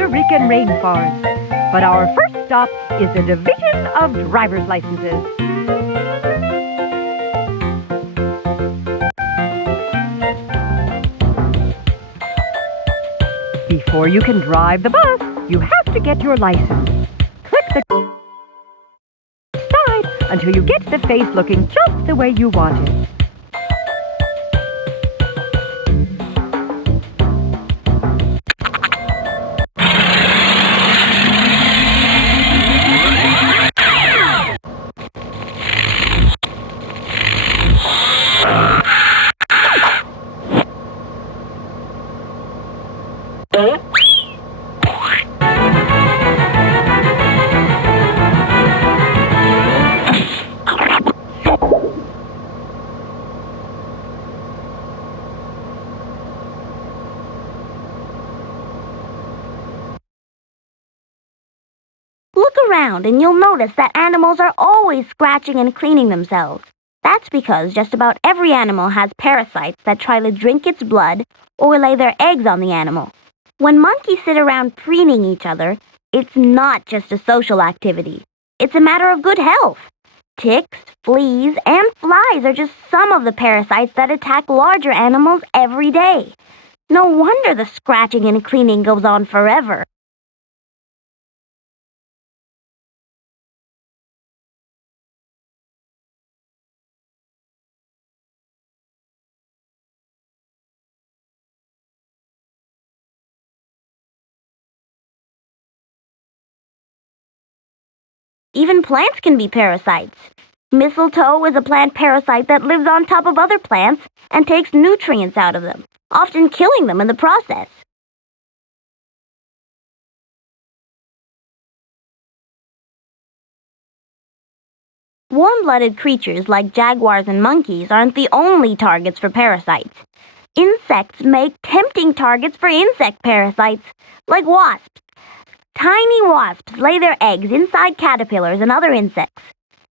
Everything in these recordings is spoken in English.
Costa Rican rainforest. But our first stop is the Division of Driver's Licenses. Before you can drive the bus, you have to get your license. Click the side until you get the face looking just the way you want it. Look around and you'll notice that animals are always scratching and cleaning themselves. That's because just about every animal has parasites that try to drink its blood or lay their eggs on the animal. When monkeys sit around preening each other, it's not just a social activity. It's a matter of good health. Ticks, fleas, and flies are just some of the parasites that attack larger animals every day. No wonder the scratching and cleaning goes on forever. Even plants can be parasites. Mistletoe is a plant parasite that lives on top of other plants and takes nutrients out of them, often killing them in the process. Warm-blooded creatures like jaguars and monkeys aren't the only targets for parasites. Insects make tempting targets for insect parasites, like wasps. Tiny wasps lay their eggs inside caterpillars and other insects.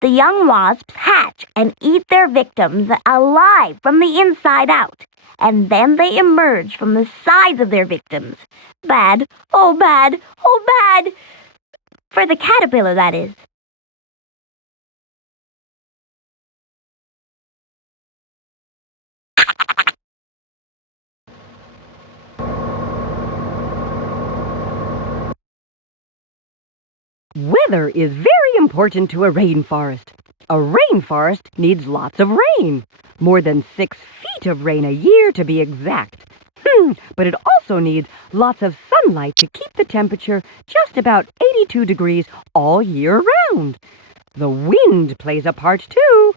The young wasps hatch and eat their victims alive from the inside out, and then they emerge from the sides of their victims. Bad, oh bad, oh bad! For the caterpillar, that is. Weather is very important to a rainforest. A rainforest needs lots of rain. More than 6 feet of rain a year to be exact. But it also needs lots of sunlight to keep the temperature just about 82 degrees all year round. The wind plays a part too.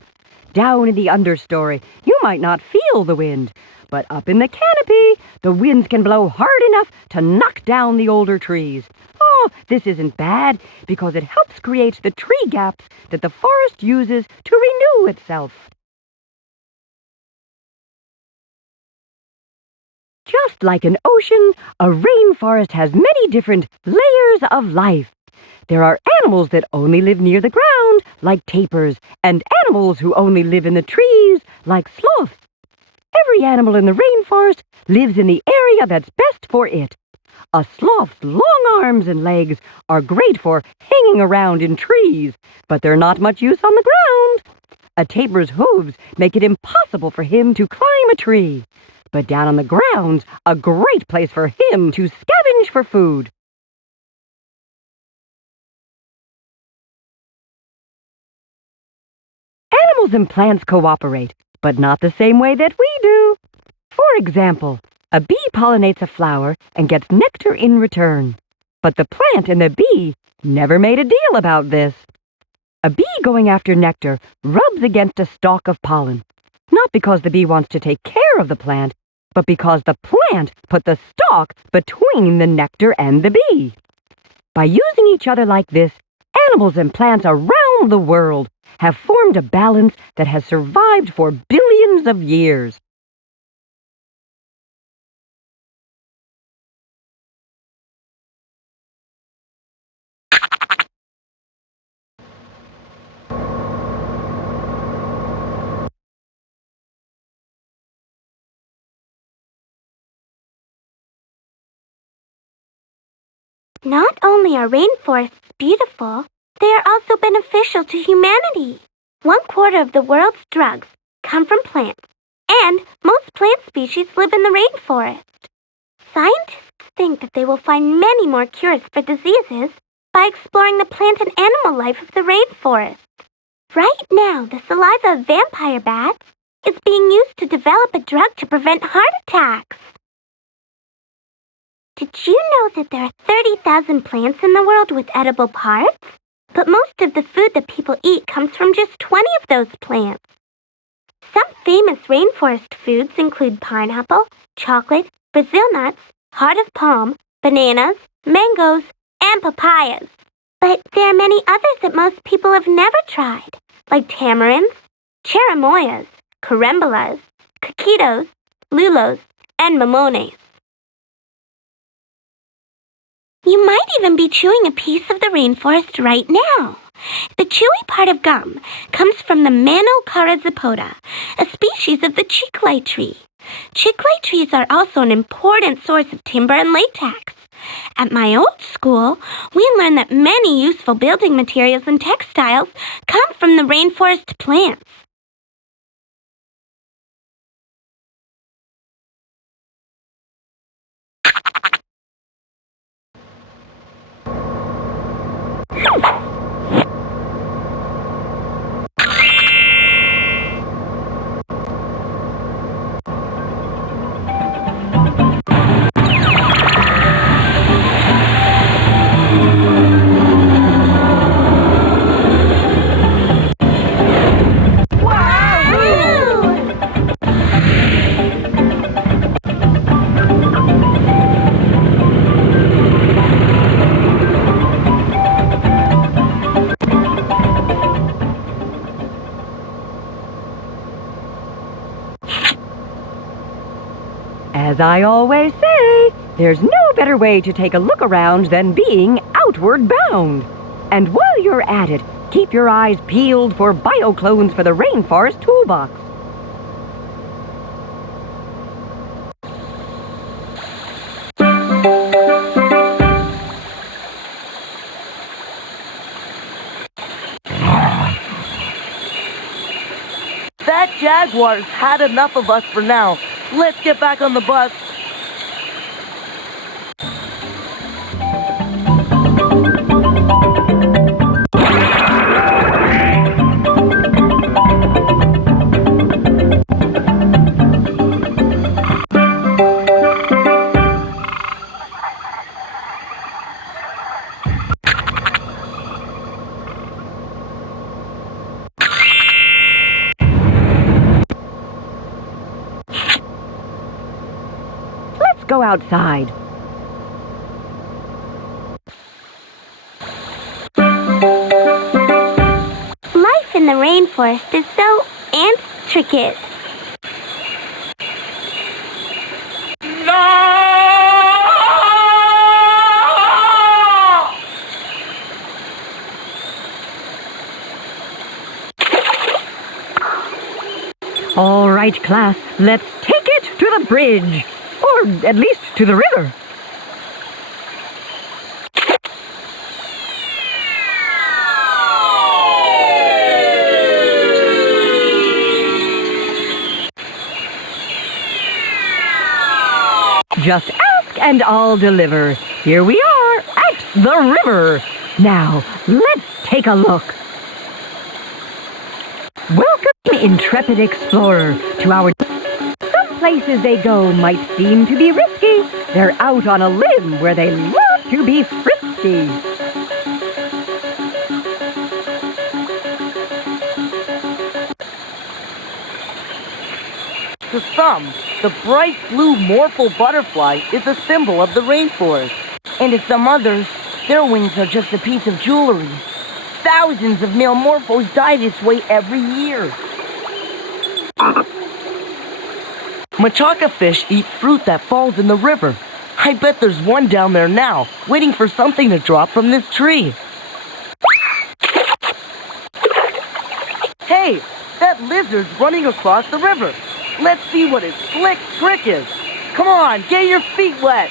Down in the understory, you might not feel the wind. But up in the canopy, the winds can blow hard enough to knock down the older trees. Oh, this isn't bad, because it helps create the tree gaps that the forest uses to renew itself. Just like an ocean, a rainforest has many different layers of life. There are animals that only live near the ground, like tapirs, and animals who only live in the trees, like sloths. Every animal in the rainforest lives in the area that's best for it. A sloth's long arms and legs are great for hanging around in trees, but they're not much use on the ground. A tapir's hooves make it impossible for him to climb a tree. But down on the ground's a great place for him to scavenge for food. Animals and plants cooperate, but not the same way that we do. For example, a bee pollinates a flower and gets nectar in return. But the plant and the bee never made a deal about this. A bee going after nectar rubs against a stalk of pollen, not because the bee wants to take care of the plant, but because the plant put the stalk between the nectar and the bee. By using each other like this, animals and plants around the world have formed a balance that has survived for billions of years. Not only are rainforests beautiful, they are also beneficial to humanity. 1/4 of the world's drugs come from plants, and most plant species live in the rainforest. Scientists think that they will find many more cures for diseases by exploring the plant and animal life of the rainforest. Right now, the saliva of vampire bats is being used to develop a drug to prevent heart attacks. Did you know that there are 30,000 plants in the world with edible parts? But most of the food that people eat comes from just 20 of those plants. Some famous rainforest foods include pineapple, chocolate, Brazil nuts, heart of palm, bananas, mangoes, and papayas. But there are many others that most people have never tried, like tamarinds, cherimoyas, carambolas, coquitos, lulos, and mamones. You might even be chewing a piece of the rainforest right now. The chewy part of gum comes from the Manocharizopota, a species of the chiclite tree. Chiclite trees are also an important source of timber and latex. At my old school, we learned that many useful building materials and textiles come from the rainforest plants. As I always say, there's no better way to take a look around than being outward bound. And while you're at it, keep your eyes peeled for bioclones for the Rainforest Toolbox. That jaguar's had enough of us for now. Let's get back on the bus. Let's go outside. Life in the rainforest is so intricate. All right, class, let's take it to the bridge. Or at least to the river. Just ask and I'll deliver. Here we are at the river. Now, let's take a look. Welcome, intrepid explorer, to our... Some places they go might seem to be risky. They're out on a limb where they love to be frisky. To some, the bright blue morphle butterfly is a symbol of the rainforest. And to some others, their wings are just a piece of jewelry. Thousands of male morphos die this way every year. Machaca fish eat fruit that falls in the river. I bet there's one down there now, waiting for something to drop from this tree. Hey, that lizard's running across the river. Let's see what his slick trick is. Come on, get your feet wet.